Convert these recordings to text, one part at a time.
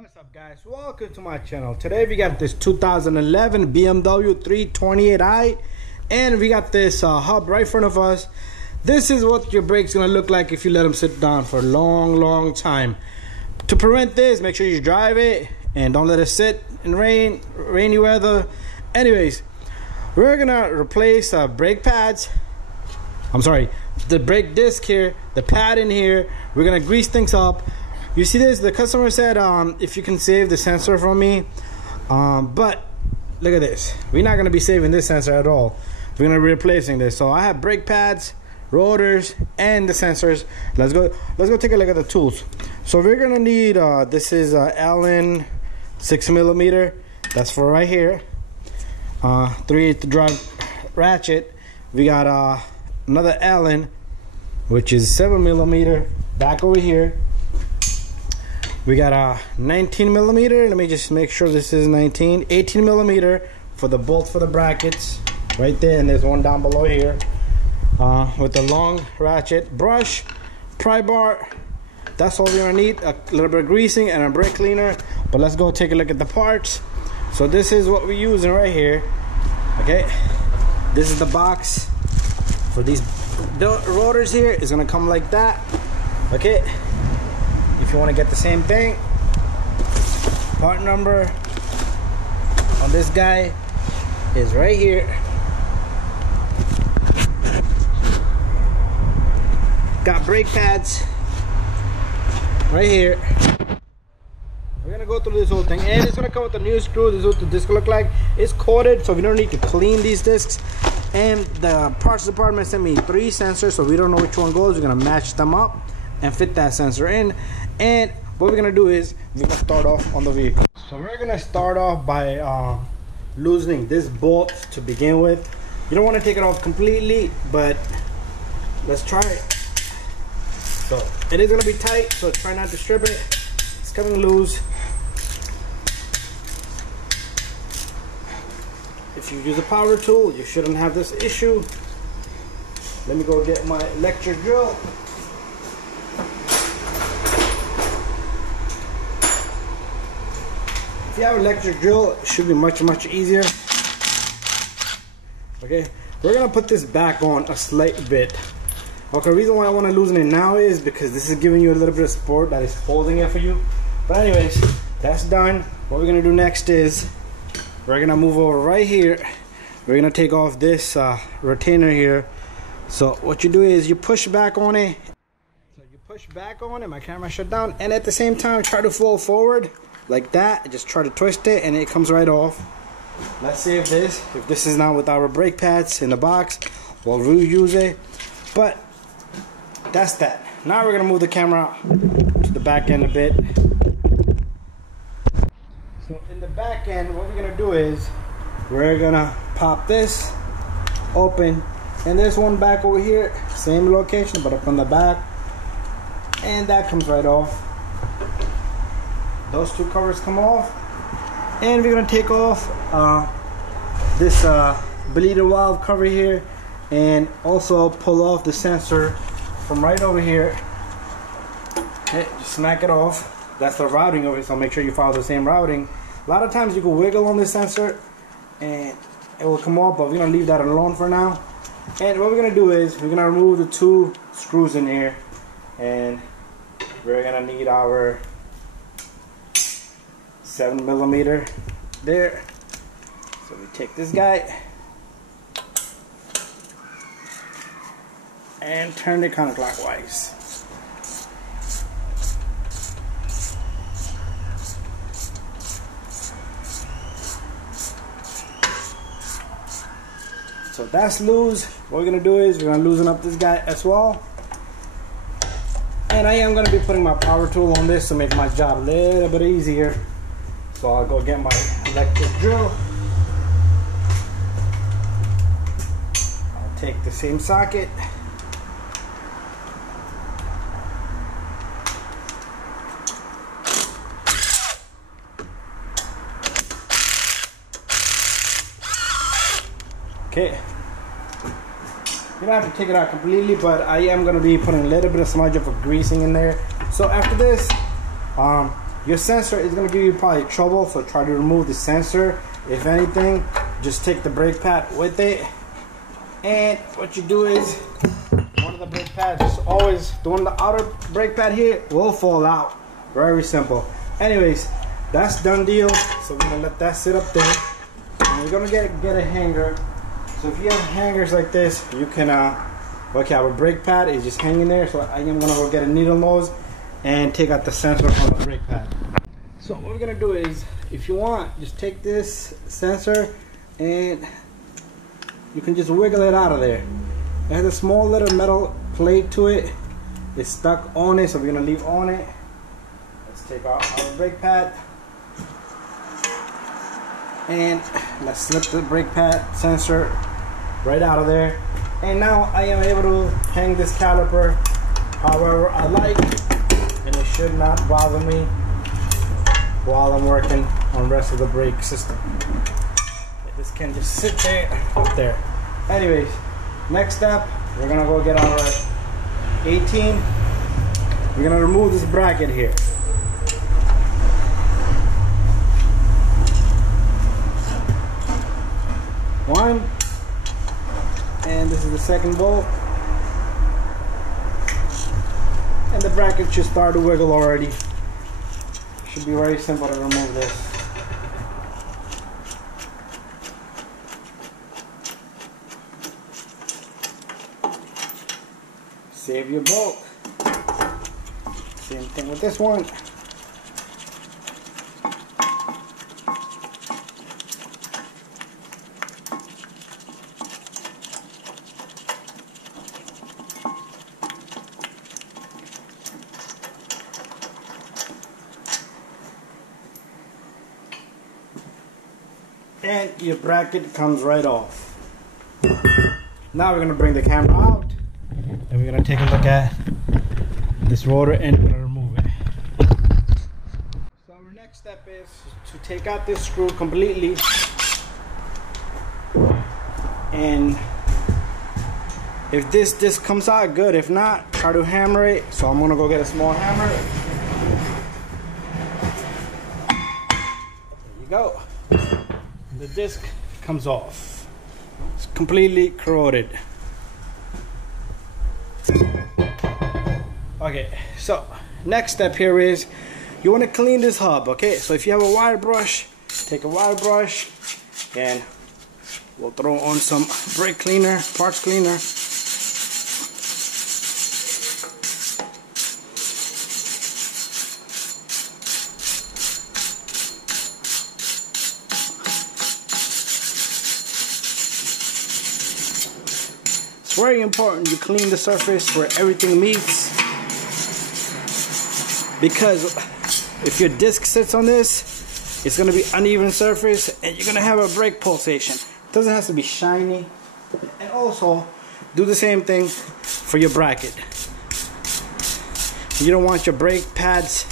What's up, guys? Welcome to my channel. Today we got this 2011 BMW 328i and we got this hub right in front of us. This is what your brake's gonna look like if you let them sit down for a long time. To prevent this, make sure you drive it and don't let it sit in rainy weather. Anyways, we're gonna replace brake pads. I'm sorry, the brake disc here, the pad in here. We're gonna grease things up. You see this? The customer said if you can save the sensor from me, but look at this. We're not gonna be saving this sensor at all. We're gonna be replacing this. So I have brake pads, rotors, and the sensors. Let's go take a look at the tools. So we're gonna need this is Allen 6mm. That's for right here. 3/8 drive ratchet. We got another Allen, which is 7mm back over here. We got a 19mm. Let me just make sure this is 18mm for the bolt for the brackets right there, and there's one down below here with the long ratchet brush, pry bar. That's all we're gonna need. A little bit of greasing and a brake cleaner. But let's go take a look at the parts. So this is what we're using right here. Okay, this is the box for these rotors here. It's gonna come like that. Okay, if you want to get the same thing, part number on this guy is right here. Got brake pads right here. We're gonna go through this whole thing, and it's gonna come with a new screw. This is what the disc look like. It's coated, so we don't need to clean these discs. And the parts department sent me 3 sensors, so we don't know which one goes. We're gonna match them up and fit that sensor in. And what we're gonna do is we're gonna start off on the vehicle. So we're gonna start off by loosening this bolt to begin with. You don't want to take it off completely, but let's try it. So it is gonna be tight, so try not to strip it. It's coming loose. If you use a power tool, you shouldn't have this issue. Let me go get my electric drill. If you have an electric drill, it should be much easier. Okay, we're gonna put this back on a slight bit. Okay, the reason why I want to loosen it now is because this is giving you a little bit of support that is holding it for you. But anyways, that's done. What we're gonna do next is we're gonna move over right here. We're gonna take off this retainer here. So what you do is you push back on it. So you push back on it, my camera shut down, and at the same time try to fold forward like that. Just try to twist it and it comes right off. Let's save this. If this is not with our brake pads in the box, we'll reuse it. But that's that. Now we're gonna move the camera to the back end a bit. So in the back end, what we're gonna do is we're gonna pop this open, and there's one back over here, same location but up on the back, and that comes right off. Those 2 covers come off, and we're gonna take off this bleeder valve cover here, and also pull off the sensor from right over here. Okay, just smack it off. That's the routing of it, so make sure you follow the same routing. A lot of times you can wiggle on this sensor and it will come off, but we're gonna leave that alone for now. And what we're gonna do is we're gonna remove the 2 screws in here, and we're gonna need our 7mm there. So we take this guy and turn it counterclockwise. So that's loose. What we're gonna do is we're gonna loosen up this guy as well. And I am gonna be putting my power tool on this to make my job a little bit easier. So I'll go get my electric drill. I'll take the same socket. Okay. You don't have to take it out completely, but I am going to be putting a little bit of smudge of greasing in there. So after this, Your sensor is going to give you probably trouble, so try to remove the sensor. If anything, just take the brake pad with it. And what you do is, one of the brake pads is always, the one on the outer brake pad here will fall out. Very simple. Anyways, that's done deal. So we're going to let that sit up there. And we're going to get a hanger. So if you have hangers like this, you can, okay, our brake pad is just hanging there. So I am going to go get a needle nose and take out the sensor from the brake pad. So what we're going to do is, if you want, just take this sensor and you can just wiggle it out of there. It has a small little metal plate to it. It's stuck on it, so we're going to leave on it. Let's take out our brake pad. And let's slip the brake pad sensor right out of there. And now I am able to hang this caliper however I like, and it should not bother me while I'm working on the rest of the brake system. This can just sit there, up there. Anyways, next step, we're gonna go get our 18. We're gonna remove this bracket here. One, and this is the second bolt, and the bracket should start to wiggle already. Should be very simple to remove this. Save your bolt. Same thing with this one. And your bracket comes right off. Now we're going to bring the camera out and we're going to take a look at this rotor and we're going to remove it. So our next step is to take out this screw completely, and if this disc comes out, good. If not, try to hammer it. So I'm going to go get a small hammer. There you go. The disc comes off. It's completely corroded. Okay, so next step here is you want to clean this hub. Okay, so if you have a wire brush, take a wire brush and we'll throw on some brake cleaner, parts cleaner. It's very important you clean the surface where everything meets, because if your disc sits on this, it's going to be uneven surface and you're going to have a brake pulsation. It doesn't have to be shiny. And also do the same thing for your bracket. You don't want your brake pads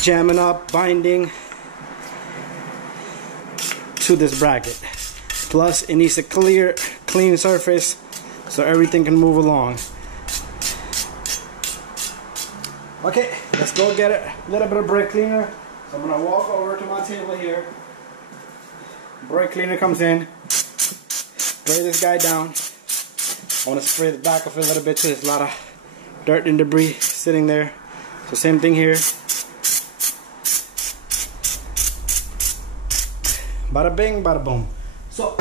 jamming up, binding to this bracket. Plus it needs a clean surface so everything can move along. Okay, let's go get a little bit of brake cleaner. So I'm going to walk over to my table here. Brake cleaner comes in. Spray this guy down. I want to spray the back of it a little bit too. There's a lot of dirt and debris sitting there. So same thing here. Bada bing, bada boom. So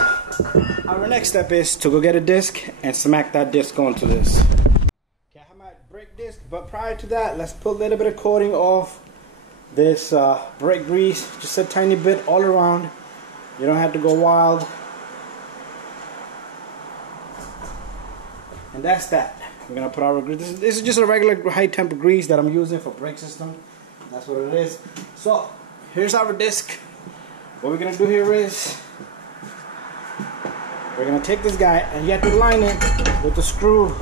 our next step is to go get a disc and smack that disc onto this. Okay, I have my brake disc, but prior to that, let's put a little bit of coating off this brake grease, just a tiny bit all around. You don't have to go wild. And that's that. We're gonna put our grease. This is just a regular high temp grease that I'm using for brake system. That's what it is. So here's our disc. What we're gonna do here is we're gonna take this guy and you have to line it with the screw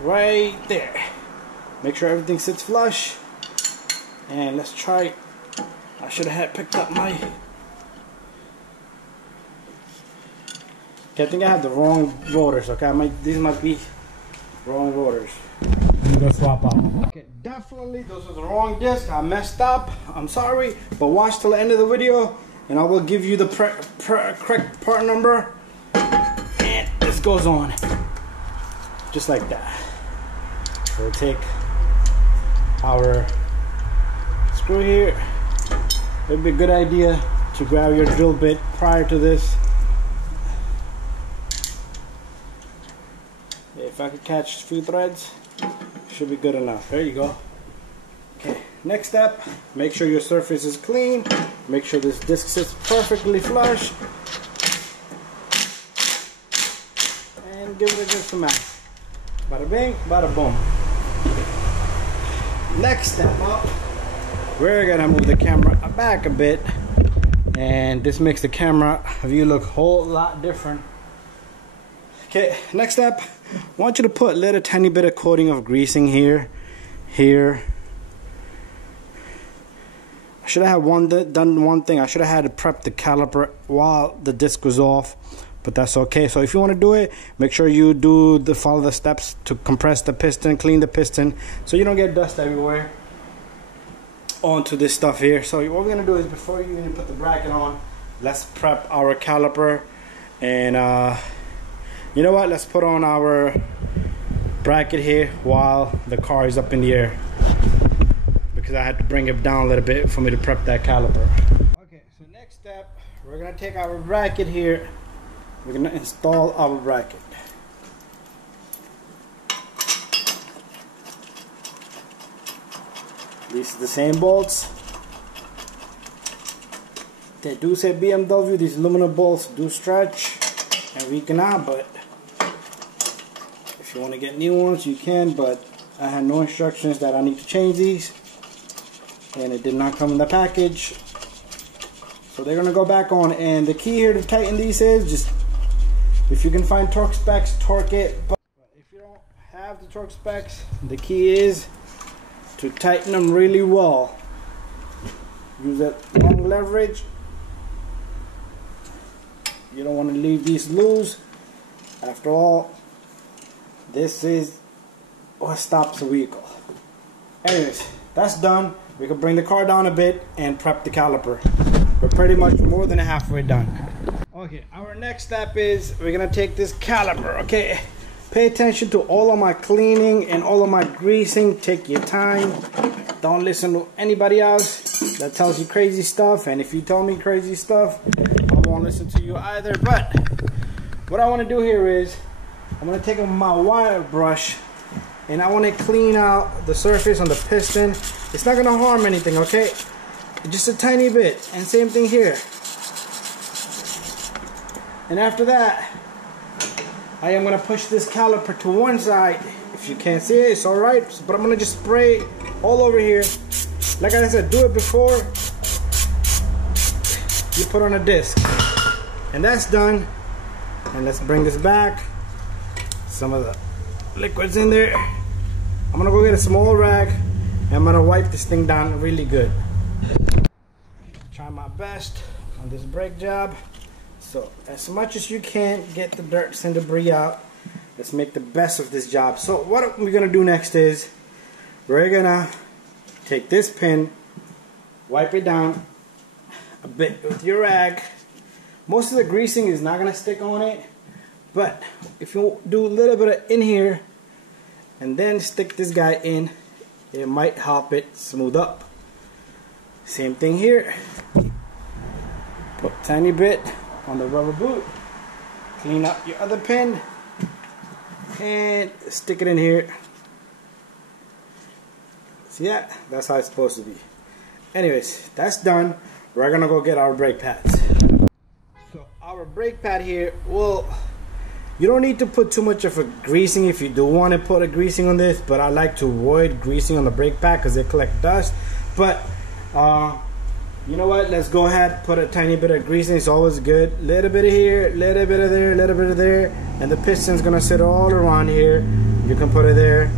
right there. Make sure everything sits flush. And let's try. I should have picked up my. Okay, I think I have the wrong rotors. Okay, these might be wrong rotors. we're gonna swap out. Okay, definitely this was the wrong disc. I messed up. I'm sorry, but watch till the end of the video, and I will give you the correct part number. And this goes on, just like that. We'll take our screw here. It'd be a good idea to grab your drill bit prior to this. If I could catch a few threads, should be good enough. There you go. Okay, next step, make sure your surface is clean. Make sure this disc sits perfectly flush. And give it a good smash. Bada bing, bada boom. Next step up, we're gonna move the camera back a bit. And this makes the camera view look a whole lot different. Okay, next step, I want you to put a little tiny bit of coating of greasing here. I should have done one thing. I should have had to prep the caliper while the disc was off, but that's okay. So if you want to do it, make sure you follow the steps to compress the piston, clean the piston, so you don't get dust everywhere onto this stuff here. So what we're gonna do is, before you even put the bracket on, let's prep our caliper. And you know what, let's put on our bracket here while the car is up in the air, because I had to bring it down a little bit for me to prep that caliper. Okay, so next step, we're gonna take our bracket here, we're gonna install our bracket. These are the same bolts. They do say BMW, these aluminum bolts do stretch and weaken out, but if you want to get new ones, you can, but I had no instructions that I need to change these, and it did not come in the package. So they're gonna go back on, and the key here to tighten these is just, if you can find torque specs, torque it. But if you don't have the torque specs, the key is to tighten them really well. Use that long leverage. You don't want to leave these loose. After all, this is what stops the vehicle. Anyways, that's done. We can bring the car down a bit and prep the caliper. We're pretty much more than halfway done. Okay, our next step is we're gonna take this caliper. Okay, pay attention to all of my cleaning and all of my greasing. Take your time. Don't listen to anybody else that tells you crazy stuff. And if you tell me crazy stuff, I won't listen to you either. But what I want to do here is I'm going to take my wire brush and I want to clean out the surface on the piston. It's not going to harm anything, okay? Just a tiny bit. And same thing here. And after that, I am going to push this caliper to one side. If you can't see it, it's alright, but I'm going to just spray all over here. Like I said, do it before you put on a disc. And that's done. And let's bring this back. Some of the liquid's in there. I'm going to go get a small rag and I'm going to wipe this thing down really good. Try my best on this brake job. So as much as you can, get the dirt and debris out. Let's make the best of this job. So what we're gonna do next is we're gonna take this pin, wipe it down a bit with your rag. Most of the greasing is not gonna stick on it, but if you do a little bit of in here and then stick this guy in, it might help it smooth up. Same thing here. Put a tiny bit on the rubber boot, clean up your other pin and stick it in here. See that? That's how it's supposed to be. Anyways, that's done. We're gonna go get our brake pads. So our brake pad here, well, you don't need to put too much of a greasing if you do want to put a greasing on this, but I like to avoid greasing on the brake pad because they collect dust. But you know what, let's go ahead, put a tiny bit of greasing. It's always good. Little bit of here, little bit of there, little bit of there, and the piston's gonna sit all around here. You can put it there,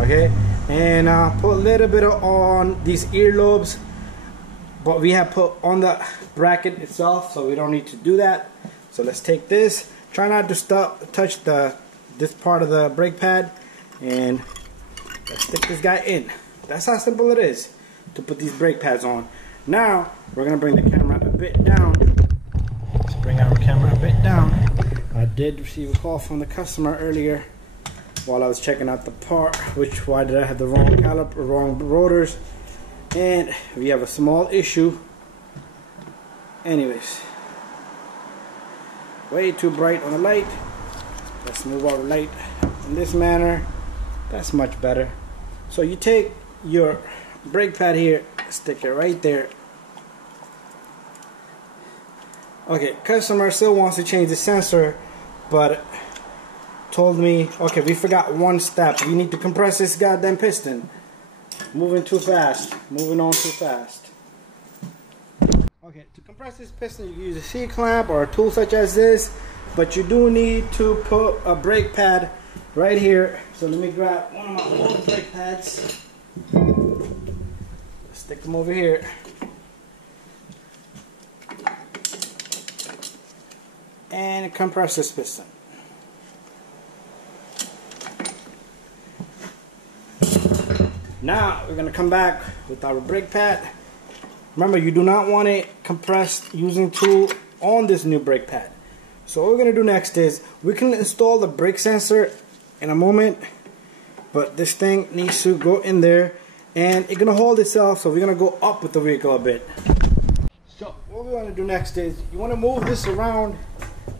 okay? And put a little bit on these earlobes, but we have put on the bracket itself, so we don't need to do that. So let's take this. Try not to touch this part of the brake pad, and Let's stick this guy in. That's how simple it is to put these brake pads on. Now we're gonna bring the camera a bit down. Let's bring our camera a bit down. I did receive a call from the customer earlier while I was checking out the part, why did I have the wrong caliper, wrong rotors, and we have a small issue. Anyways, way too bright on the light. Let's move our light in this manner. That's much better. So you take your brake pad here, stick it right there. Okay, customer still wants to change the sensor, but told me, okay, we forgot one step. We need to compress this goddamn piston. Moving too fast. Moving on too fast. Okay, to compress this piston, you can use a C-clamp or a tool such as this, but you do need to put a brake pad right here. So let me grab one of my old brake pads. Stick them over here. And compress this piston. Now we're going to come back with our brake pad. Remember, you do not want it compressed using tool on this new brake pad. So what we're going to do next is we can install the brake sensor in a moment, but this thing needs to go in there and it's going to hold itself, so we're going to go up with the vehicle a bit. So what we want to do next is you want to move this around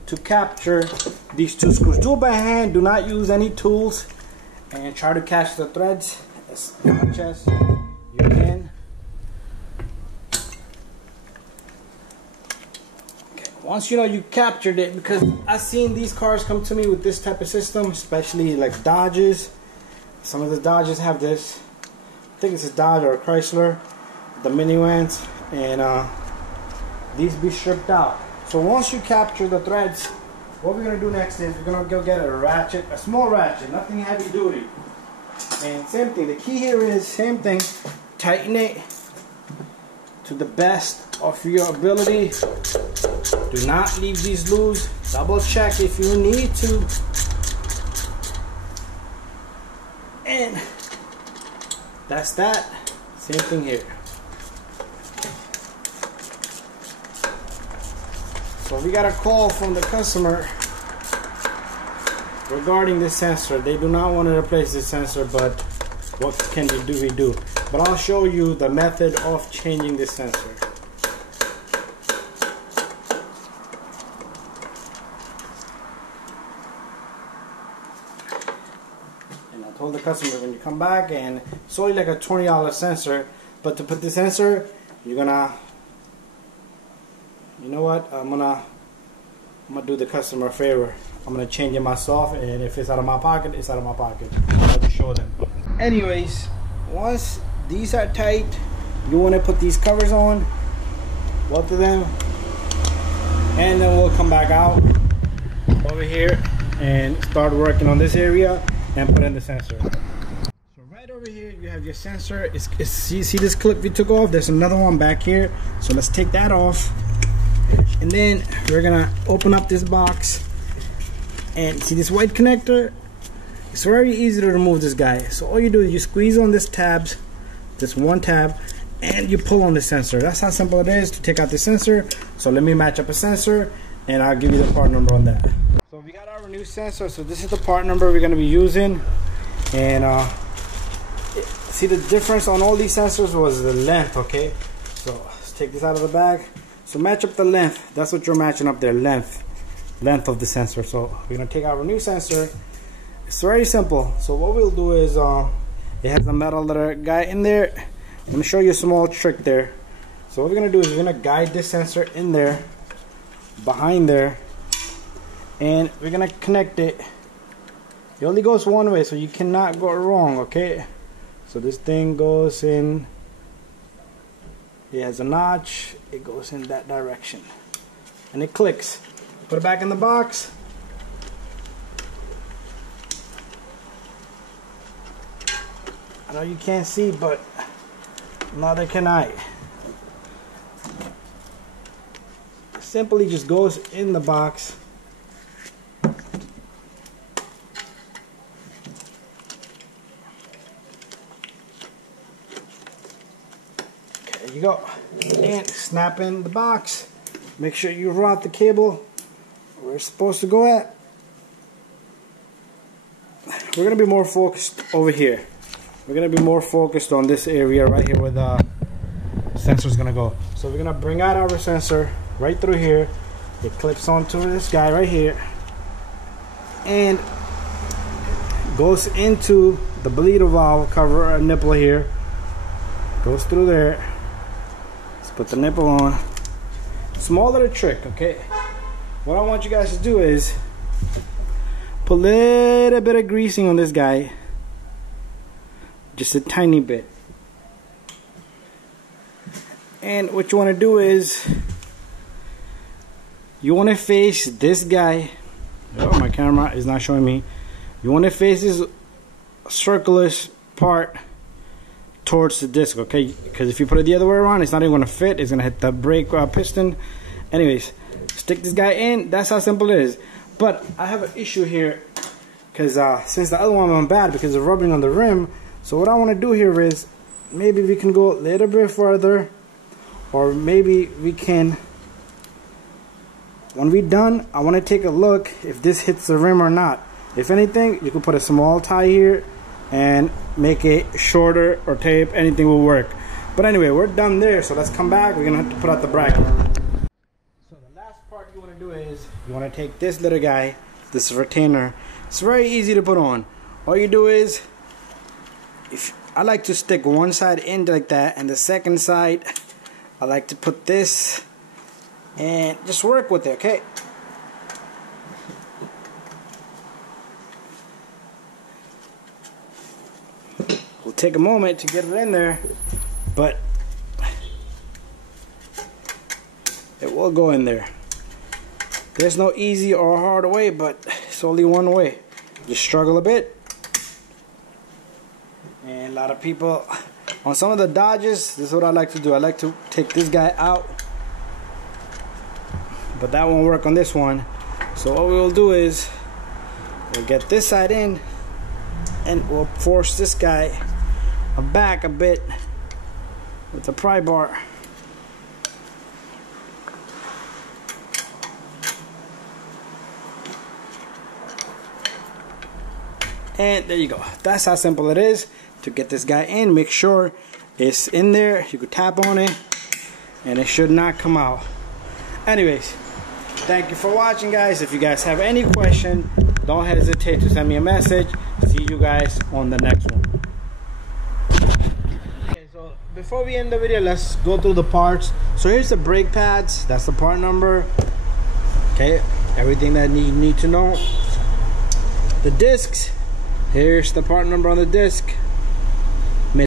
to capture these two screws. Do it by hand, do not use any tools, and try to catch the threads as much as you can. Okay, once you know you captured it, because I've seen these cars come to me with this type of system, especially like Dodges. Some of the Dodges have this. I think it's a Dodge or a Chrysler, the minivans, and these be stripped out. So once you capture the threads, what we're going to do next is we're going to go get a ratchet, a small ratchet, nothing heavy duty. And same thing, the key here is same thing, tighten it to the best of your ability. Do not leave these loose. Double check if you need to. And that's that. Same thing here. So we got a call from the customer regarding this sensor. They do not want to replace this sensor, but what can we do? But I'll show you the method of changing this sensor. And I told the customer when you come back, and it's only like a $20 sensor, but to put the sensor, you're gonna, you know what, I'm gonna do the customer a favor. I'm gonna change it myself, and if it's out of my pocket, it's out of my pocket. I'll just show them. Anyways, once these are tight, you want to put these covers on, both of them, and then we'll come back out over here and start working on this area and put in the sensor. So right over here you have your sensor. You see this clip we took off? There's another one back here, so let's take that off. And then we're gonna open up this box and see this white connector. It's very easy to remove this guy. So all you do is you squeeze on this tabs, this one tab, and you pull on the sensor. That's how simple it is to take out the sensor. So let me match up a sensor and I'll give you the part number on that. So we got our new sensor. So this is the part number we're gonna be using. And see, the difference on all these sensors was the length, okay? So let's take this out of the bag. So match up the length. That's what you're matching up there, length of the sensor. So we're gonna take our new sensor. It's very simple. So what we'll do is it has a metal guy in there. I'm gonna show you a small trick there. So what we're gonna do is we're gonna guide this sensor in there, behind there, and we're gonna connect it. It only goes one way, so you cannot go wrong, okay? So this thing goes in. It has a notch, it goes in that direction, and it clicks. Put it back in the box. I know you can't see, but neither can I. Simply just goes in the box. go. And snap in the box. Make sure you route the cable where it's supposed to go at. We're gonna be more focused over here. We're gonna be more focused on this area right here where the sensor is gonna go. So we're gonna bring out our sensor right through here. It clips onto this guy right here and goes into the bleeder valve cover nipple here. Goes through there. Let's put the nipple on. Small little trick, okay? What I want you guys to do is put a little bit of greasing on this guy. Just a tiny bit. And what you want to do is you want to face this guy. Oh, my camera is not showing me. You want to face this circular part towards the disc, okay? Because if you put it the other way around, it's not even going to fit. It's going to hit the brake piston. Anyways, stick this guy in. That's how simple it is. But I have an issue here because since the other one went bad because of rubbing on the rim. So what I want to do here is maybe we can go a little bit further, or maybe we can, when we're done, I want to take a look if this hits the rim or not. If anything, you can put a small tie here and make it shorter or tape. Anything will work. But anyway, we're done there, so let's come back. We're gonna have to put out the bracket. So the last part you want to do is you want to take this little guy, this retainer. It's very easy to put on. All you do is, if I like to stick one side in like that, and the second side I like to put this and just work with it, okay? Will take a moment to get it in there, but it will go in there. There's no easy or hard way, but it's only one way. Just struggle a bit. And a lot of people, on some of the Dodges, this is what I like to do. I like to take this guy out, but that won't work on this one. So what we'll do is we'll get this side in and we'll force this guy back a bit with the pry bar. And there you go. That's how simple it is to get this guy in. Make sure it's in there. You could tap on it and it should not come out. Anyways, thank you for watching, guys. If you guys have any question, don't hesitate to send me a message. See you guys on the next one. Okay, so before we end the video, let's go through the parts. So here's the brake pads. That's the part number. Okay, everything that you need to know. The discs. Here's the part number on the disc.